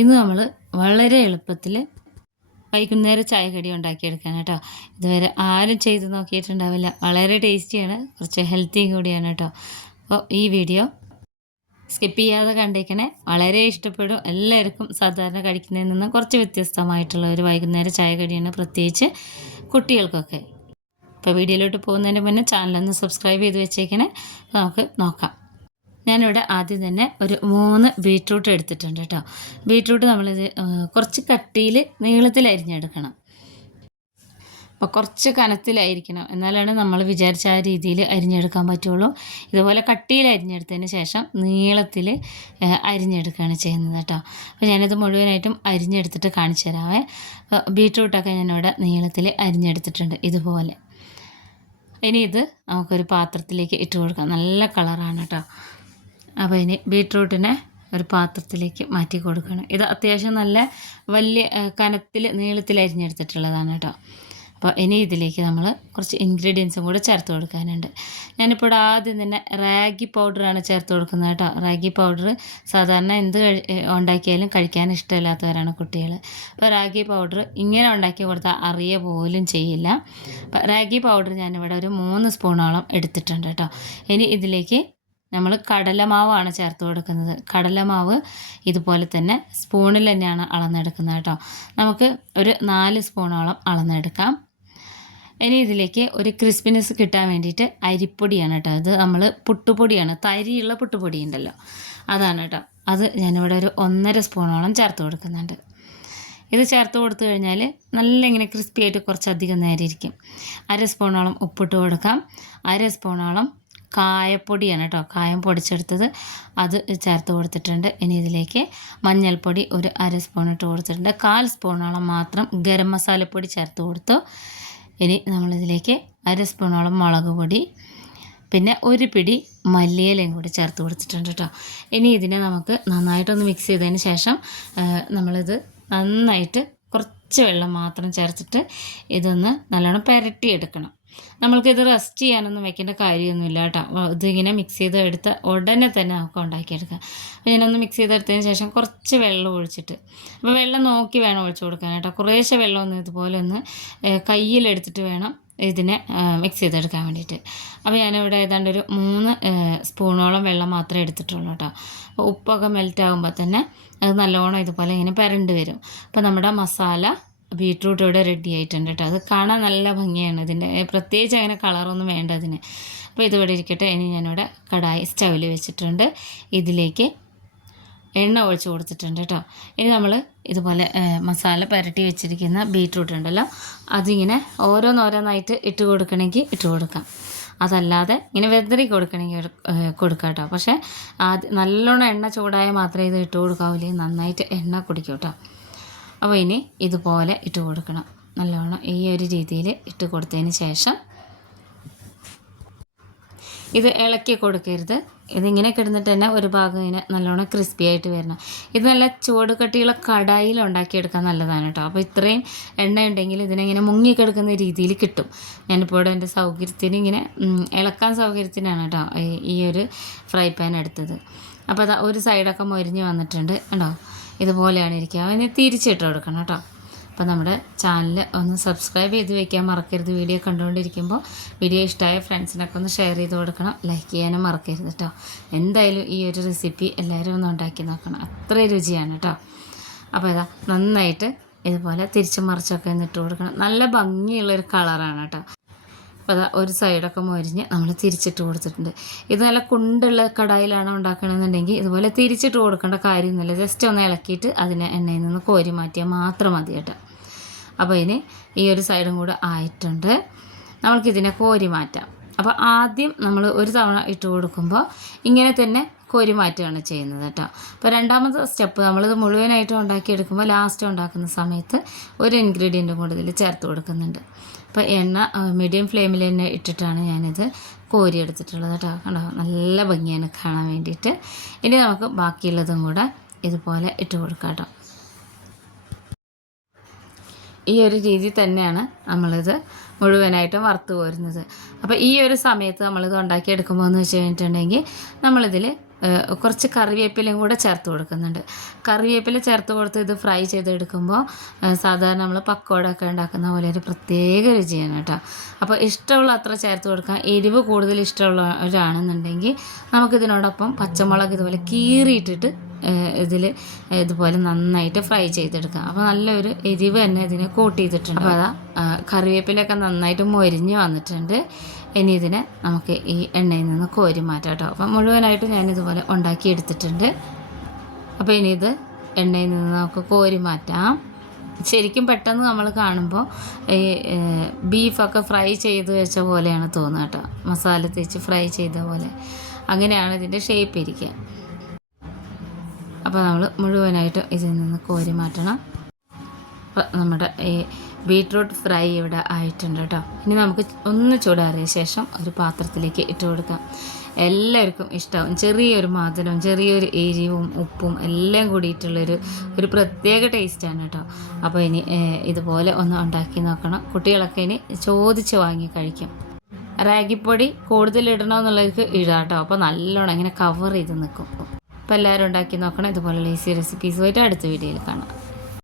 ഇന്ന് നമ്മൾ വളരെ എളുപ്പത്തിൽ വൈകുന്നേരം ചായ കടി ഉണ്ടാക്കിയെടുക്കാൻ കേട്ടോ ഇതുവരെ ആരും ചെയ്ത് നോക്കിയിട്ടുണ്ടാവില്ല. വളരെ ടേസ്റ്റിയാണ്. കുറച്ച് ഹെൽത്തി കൂടിയാണ് കേട്ടോ അപ്പോൾ ഈ വീഡിയോ സ്കിപ്പ് ചെയ്യാതെ കണ്ടേക്കണേ. വളരെ ഇഷ്ടപ്പെടും. എല്ലാവർക്കും സാധാരണ കഴിക്കുന്നതിൽ നിന്ന് കുറച്ച് വ്യത്യസ്തമായിട്ടുള്ള ഒരു വൈകുന്നേരം ചായ കടിയാണ് പ്രത്യേകിച്ച് കുട്ടികൾക്കൊക്കെ. അപ്പോൾ വീഡിയോയിലോട്ട് പോകുന്നതിന് മുന്നേ ചാനലൊന്ന് സബ്സ്ക്രൈബ് ചെയ്ത് വെച്ചേക്കണേ. നമുക്ക് നോക്കാം. ഞാനിവിടെ ആദ്യം തന്നെ ഒരു മൂന്ന് ബീട്രൂട്ട് എടുത്തിട്ടുണ്ട് കേട്ടോ. ബീട്രൂട്ട് നമ്മളിത് കുറച്ച് കട്ടിയിൽ നീളത്തിൽ അരിഞ്ഞെടുക്കണം. അപ്പോൾ കുറച്ച് കനത്തിലായിരിക്കണം എന്നാലാണ് നമ്മൾ വിചാരിച്ച ആ രീതിയിൽ അരിഞ്ഞെടുക്കാൻ പറ്റുള്ളൂ. ഇതുപോലെ കട്ടിയിൽ അരിഞ്ഞെടുത്തതിന് ശേഷം നീളത്തിൽ അരിഞ്ഞെടുക്കുകയാണ് ചെയ്യുന്നത് കേട്ടോ. അപ്പോൾ ഞാനിത് മുഴുവനായിട്ടും അരിഞ്ഞെടുത്തിട്ട് കാണിച്ചു തരാമേ ബീട്രൂട്ടൊക്കെ ഞാനിവിടെ നീളത്തിൽ അരിഞ്ഞെടുത്തിട്ടുണ്ട് ഇതുപോലെ. ഇനി ഇത് നമുക്കൊരു പാത്രത്തിലേക്ക് ഇട്ട് കൊടുക്കാം. നല്ല കളറാണ് കേട്ടോ. അപ്പോൾ ഇനി ബീട്രൂട്ടിനെ ഒരു പാത്രത്തിലേക്ക് മാറ്റി കൊടുക്കണം. ഇത് അത്യാവശ്യം നല്ല വലിയ കനത്തിൽ നീളത്തിൽ അരിഞ്ഞെടുത്തിട്ടുള്ളതാണ് കേട്ടോ. അപ്പോൾ ഇനി ഇതിലേക്ക് നമ്മൾ കുറച്ച് ഇൻഗ്രീഡിയൻസും കൂടെ ചേർത്ത് കൊടുക്കാനുണ്ട്. ഞാനിപ്പോൾ ഇവിടെ ആദ്യം തന്നെ റാഗി പൗഡറാണ് ചേർത്ത് കൊടുക്കുന്നത് കേട്ടോ. റാഗി പൗഡർ സാധാരണ എന്ത് ഉണ്ടാക്കിയാലും കഴിക്കാൻ ഇഷ്ടമില്ലാത്തവരാണ് കുട്ടികൾ. അപ്പോൾ റാഗി പൗഡർ ഇങ്ങനെ ഉണ്ടാക്കി കൊടുത്താൽ അറിയ പോലും ചെയ്യില്ല. അപ്പോൾ റാഗി പൗഡർ ഞാനിവിടെ ഒരു മൂന്ന് സ്പൂണോളം എടുത്തിട്ടുണ്ട് കേട്ടോ. ഇനി ഇതിലേക്ക് നമ്മൾ കടലമാവാണ് ചേർത്ത് കൊടുക്കുന്നത്. കടലമാവ് ഇതുപോലെ തന്നെ സ്പൂണിൽ തന്നെയാണ് അളന്നെടുക്കുന്നത് കേട്ടോ. നമുക്ക് ഒരു നാല് സ്പൂണോളം അളന്നെടുക്കാം. ഇനി ഇതിലേക്ക് ഒരു ക്രിസ്പിനെസ് കിട്ടാൻ വേണ്ടിയിട്ട് അരിപ്പൊടിയാണ് കേട്ടോ. അത് നമ്മൾ പുട്ടുപൊടിയാണ്. തരിയുള്ള പുട്ടുപൊടി ഉണ്ടല്ലോ. അതാണ് കേട്ടോ. അത് ഞാനിവിടെ ഒരു ഒന്നര സ്പൂണോളം ചേർത്ത് കൊടുക്കുന്നുണ്ട്. ഇത് ചേർത്ത് കൊടുത്തു കഴിഞ്ഞാൽ നല്ല ഇങ്ങനെ ക്രിസ്പി ആയിട്ട് കുറച്ചധികം നേരം ഇരിക്കും. അര സ്പൂണോളം ഉപ്പിട്ട് കൊടുക്കാം. അര സ്പൂണോളം കായപ്പൊടിയാണ് കേട്ടോ കായം പൊടിച്ചെടുത്തത്. അത് ചേർത്ത് കൊടുത്തിട്ടുണ്ട്. ഇനി ഇതിലേക്ക് മഞ്ഞൾപ്പൊടി ഒരു അര സ്പൂൺ ഇട്ട് കൊടുത്തിട്ടുണ്ട്. കാൽ സ്പൂണോളം മാത്രം ഗരം മസാലപ്പൊടി ചേർത്ത് കൊടുത്തു. ഇനി നമ്മളിതിലേക്ക് അര സ്പൂണോളം മുളക് പൊടി പിന്നെ ഒരു പിടി മല്ലിയിലയും കൂടി ചേർത്ത് കൊടുത്തിട്ടുണ്ട് കേട്ടോ ഇനി ഇതിനെ നമുക്ക് നന്നായിട്ടൊന്ന് മിക്സ് ചെയ്തതിന് ശേഷം നമ്മളിത് നന്നായിട്ട് കുറച്ച് വെള്ളം മാത്രം ചേർത്തിട്ട് ഇതൊന്ന് നല്ലോണം പുരട്ടിയെടുക്കണം. നമ്മൾക്കിത് റെസ്റ്റ് ചെയ്യാനൊന്നും വെക്കേണ്ട കാര്യമൊന്നുമില്ല കേട്ടോ. ഇതിങ്ങനെ മിക്സ് ചെയ്ത് എടുത്ത് ഉടനെ തന്നെ നമുക്ക് ഉണ്ടാക്കിയെടുക്കാം. അപ്പോൾ ഞാനൊന്ന് മിക്സ് ചെയ്തെടുത്തതിന് ശേഷം കുറച്ച് വെള്ളം ഒഴിച്ചിട്ട് അപ്പോൾ വെള്ളം നോക്കി വേണം ഒഴിച്ചു കൊടുക്കാൻ കേട്ടോ. കുറേശ്ശെ വെള്ളം ഒന്ന് ഇതുപോലെ ഒന്ന് കയ്യിലെടുത്തിട്ട് വേണം ഇതിനെ മിക്സ് ചെയ്തെടുക്കാൻ വേണ്ടിയിട്ട്. അപ്പോൾ ഞാനിവിടെ ഏതാണ്ട് ഒരു മൂന്ന് സ്പൂണോളം വെള്ളം മാത്രമേ എടുത്തിട്ടുള്ളൂ കേട്ടോ. അപ്പോൾ ഉപ്പൊക്കെ മെൽറ്റ് ആകുമ്പോൾ തന്നെ അത് നല്ലോണം ഇതുപോലെ ഇങ്ങനെ പരണ്ട് വരും. അപ്പോൾ നമ്മുടെ മസാല ബീട്രൂട്ട് ഇവിടെ റെഡി ആയിട്ടുണ്ട് കേട്ടോ അത് കാണാൻ നല്ല ഭംഗിയാണ് ഇതിന്റെ. പ്രത്യേകിച്ച് അങ്ങനെ കളറൊന്നും വേണ്ട അതിന്. അപ്പോൾ ഇതിവിടെ ഇരിക്കട്ടെ. ഇനി ഞാനിവിടെ കടായി സ്റ്റൗവിൽ വെച്ചിട്ടുണ്ട്. ഇതിലേക്ക് എണ്ണ ഒഴിച്ച് കൊടുത്തിട്ടുണ്ട് കേട്ടോ ഇനി നമ്മൾ ഇതുപോലെ മസാല പുരട്ടി വെച്ചിരിക്കുന്ന ബീട്രൂട്ട് ഉണ്ടല്ലോ അതിങ്ങനെ ഓരോന്നോരോന്നായിട്ട് ഇട്ട് കൊടുക്കണമെങ്കിൽ ഇട്ട് കൊടുക്കാം. അതല്ലാതെ ഇങ്ങനെ വെതറി കൊടുക്കണമെങ്കിൽ കൊടുക്കാം കേട്ടോ പക്ഷേ ആദ്യം നല്ലോണം എണ്ണ ചൂടായാൽ മാത്രമേ ഇത് ഇട്ട് കൊടുക്കാവില്ലേ നന്നായിട്ട് എണ്ണ കുടിക്കും കേട്ടോ അപ്പോൾ ഇനി ഇതുപോലെ ഇട്ട് കൊടുക്കണം. നല്ലോണം ഈ ഒരു രീതിയിൽ ഇട്ട് കൊടുത്തതിന് ശേഷം ഇത് ഇളക്കി കൊടുക്കരുത്. ഇതിങ്ങനെ കിടന്നിട്ട് തന്നെ ഒരു ഭാഗം ഇങ്ങനെ നല്ലോണം ക്രിസ്പി ആയിട്ട് വരണം. ഇത് നല്ല ചുവട് കട്ടിയുള്ള കടായിൽ ഉണ്ടാക്കിയെടുക്കാൻ നല്ലതാണ് കേട്ടോ. അപ്പോൾ ഇത്രയും എണ്ണ ഉണ്ടെങ്കിൽ ഇതിനെങ്ങനെ മുങ്ങിക്കിടക്കുന്ന രീതിയിൽ കിട്ടും. ഞാനിപ്പോൾ ഇവിടെ എന്റെ സൗകര്യത്തിന് ഇങ്ങനെ ഇളക്കാൻ സൗകര്യത്തിനാണ് കേട്ടോ ഈ- ഒരു ഫ്രൈ പാൻ എടുത്തത്. അപ്പോൾ അതാ ഒരു സൈഡൊക്കെ മൊരിഞ്ഞ് വന്നിട്ടുണ്ട് കേട്ടോ ഇതുപോലെയാണ് ഇരിക്കുക. അവന് തിരിച്ചിട്ട് കൊടുക്കണം കേട്ടോ. അപ്പോൾ നമ്മുടെ ചാനൽ ഒന്ന് സബ്സ്ക്രൈബ് ചെയ്ത് വെക്കാൻ മറക്കരുത്. വീഡിയോ കണ്ടുകൊണ്ടിരിക്കുമ്പോൾ വീഡിയോ ഇഷ്ടമായ ഫ്രണ്ട്സിനൊക്കെ ഒന്ന് ഷെയർ ചെയ്ത് കൊടുക്കണം. ലൈക്ക് ചെയ്യാനും മറക്കരുത് കേട്ടോ. എന്തായാലും ഈ ഒരു റെസിപ്പി എല്ലാവരും ഒന്ന് ഉണ്ടാക്കി നോക്കണം. അത്ര രുചിയാണ് കേട്ടോ. അപ്പോൾ ഇതാ നന്നായിട്ട് ഇതുപോലെ തിരിച്ചും മറിച്ചൊക്കെ ഒന്ന് ഇട്ട് കൊടുക്കണം. നല്ല ഭംഗിയുള്ളൊരു കളറാണ് കേട്ടോ. അപ്പോൾ ഒരു സൈഡൊക്കെ മൊരിഞ്ഞ് നമ്മൾ തിരിച്ചിട്ട് കൊടുത്തിട്ടുണ്ട്. ഇത് നല്ല കുണ്ടുള്ള കടായിലാണ് ഉണ്ടാക്കണമെന്നുണ്ടെങ്കിൽ ഇതുപോലെ തിരിച്ചിട്ട് കൊടുക്കേണ്ട കാര്യമൊന്നുമില്ല. ജസ്റ്റ് ഒന്ന് ഇളക്കിയിട്ട് അതിനെ എണ്ണയിൽ നിന്ന് കോരി മാറ്റിയാൽ മാത്രം മതി കേട്ടോ. അപ്പോൾ ഇനി ഈ ഒരു സൈഡും കൂടെ ആയിട്ടുണ്ട്. നമ്മൾക്കിതിനെ കോരി മാറ്റാം. അപ്പോൾ ആദ്യം നമ്മൾ ഒരു തവണ ഇട്ട് കൊടുക്കുമ്പോൾ ഇങ്ങനെ തന്നെ കോരി മാറ്റുകയാണ് ചെയ്യുന്നത് കേട്ടോ. അപ്പോൾ രണ്ടാമത്തെ സ്റ്റെപ്പ് നമ്മളിത് മുഴുവനായിട്ട് ഉണ്ടാക്കിയെടുക്കുമ്പോൾ ലാസ്റ്റ് ഉണ്ടാക്കുന്ന സമയത്ത് ഒരു ഇൻഗ്രീഡിയന്റും കൂടി ഇതിൽ ചേർത്ത് കൊടുക്കുന്നുണ്ട്. അപ്പോൾ എണ്ണ മീഡിയം ഫ്ലെയിമിൽ തന്നെ ഇട്ടിട്ടാണ് ഞാനിത് കോരി എടുത്തിട്ടുള്ളത് കേട്ടോ. കണ്ടോ? നല്ല ഭംഗിയാണ് കാണാൻ വേണ്ടിയിട്ട്. ഇനി നമുക്ക് ബാക്കിയുള്ളതും കൂടെ ഇതുപോലെ ഇട്ട് കൊടുക്കാം കേട്ടോ. ഈ ഒരു രീതി തന്നെയാണ് നമ്മളിത് മുഴുവനായിട്ടും വറുത്ത് പോരുന്നത് അപ്പോൾ ഈ ഒരു സമയത്ത് നമ്മളിത് ഉണ്ടാക്കിയെടുക്കുമ്പോൾ എന്ന് വെച്ച് കഴിഞ്ഞിട്ടുണ്ടെങ്കിൽ നമ്മളിതിൽ കുറച്ച് കറിവേപ്പിലയും കൂടെ ചേർത്ത് കൊടുക്കുന്നുണ്ട്. കറിവേപ്പില ചേർത്ത് കൊടുത്ത് ഇത് ഫ്രൈ ചെയ്തെടുക്കുമ്പോൾ സാധാരണ നമ്മൾ പക്കോട ഒക്കെ ഉണ്ടാക്കുന്ന പോലെ ഒരു പ്രത്യേക രുചിയാണ് കേട്ടോ. അപ്പോൾ ഇഷ്ടമുള്ള അത്ര ചേർത്ത് കൊടുക്കാം. എരിവ് കൂടുതൽ ഇഷ്ടമുള്ളവരാണെന്നുണ്ടെങ്കിൽ നമുക്കിതിനോടൊപ്പം പച്ചമുളക് ഇതുപോലെ കീറിയിട്ടിട്ട് ഇതിൽ ഇതുപോലെ നന്നായിട്ട് ഫ്രൈ ചെയ്തെടുക്കുക അപ്പോൾ നല്ലൊരു എരിവ് തന്നെ ഇതിനെ കോട്ട് ചെയ്തിട്ടുണ്ട്. അപ്പോൾ അതാ കറിവേപ്പിലൊക്കെ നന്നായിട്ട് മൊരിഞ്ഞ് വന്നിട്ടുണ്ട്. ഇനി ഇതിനെ നമുക്ക് ഈ എണ്ണയിൽ നിന്ന് കോരി മാറ്റാം കേട്ടോ. അപ്പം മുഴുവനായിട്ട് ഞാനിതുപോലെ ഉണ്ടാക്കി എടുത്തിട്ടുണ്ട് അപ്പോൾ ഇനി ഇത് എണ്ണയിൽ നിന്ന് നമുക്ക് കോരി മാറ്റാം. ശരിക്കും പെട്ടെന്ന് നമ്മൾ കാണുമ്പോൾ ഈ ബീഫൊക്കെ ഫ്രൈ ചെയ്ത് വെച്ച പോലെയാണ് തോന്നുക കേട്ടോ. മസാല തേച്ച് ഫ്രൈ ചെയ്ത പോലെ. അങ്ങനെയാണ് ഇതിന്റെ ഷേപ്പ് ഇരിക്കുക. അപ്പോൾ നമ്മൾ മുഴുവനായിട്ട് ഇതിൽ നിന്ന് കോരി മാറ്റണം. അപ്പോൾ നമ്മുടെ ഈ ബീട്രൂട്ട് ഫ്രൈ ഇവിടെ ആയിട്ടുണ്ട് കേട്ടോ. ഇനി നമുക്ക് ഒന്ന് ചൂടാറിയ ശേഷം ഒരു പാത്രത്തിലേക്ക് ഇട്ട് കൊടുക്കാം. എല്ലാവർക്കും ഇഷ്ടമാവും ചെറിയൊരു മധുരവും ചെറിയൊരു എരിവും ഉപ്പും എല്ലാം കൂടിയിട്ടുള്ളൊരു ഒരു പ്രത്യേക ടേസ്റ്റാണ് കേട്ടോ. അപ്പോൾ ഇനി ഇതുപോലെ ഒന്ന് ഉണ്ടാക്കി നോക്കണം. കുട്ടികളൊക്കെ ഇനി ചോദിച്ച് വാങ്ങി കഴിക്കും. റാഗിപ്പൊടി കൂടുതൽ ഇടണമെന്നുള്ളവർക്ക് ഇടാം കേട്ടോ. അപ്പോൾ നല്ലോണം ഇങ്ങനെ കവർ ചെയ്ത് നിൽക്കും. അപ്പോൾ എല്ലാവരും ഉണ്ടാക്കി നോക്കണം. ഇതുപോലുള്ള ഈസി റെസിപ്പീസുമായിട്ട് അടുത്ത വീഡിയോയിൽ കാണാം.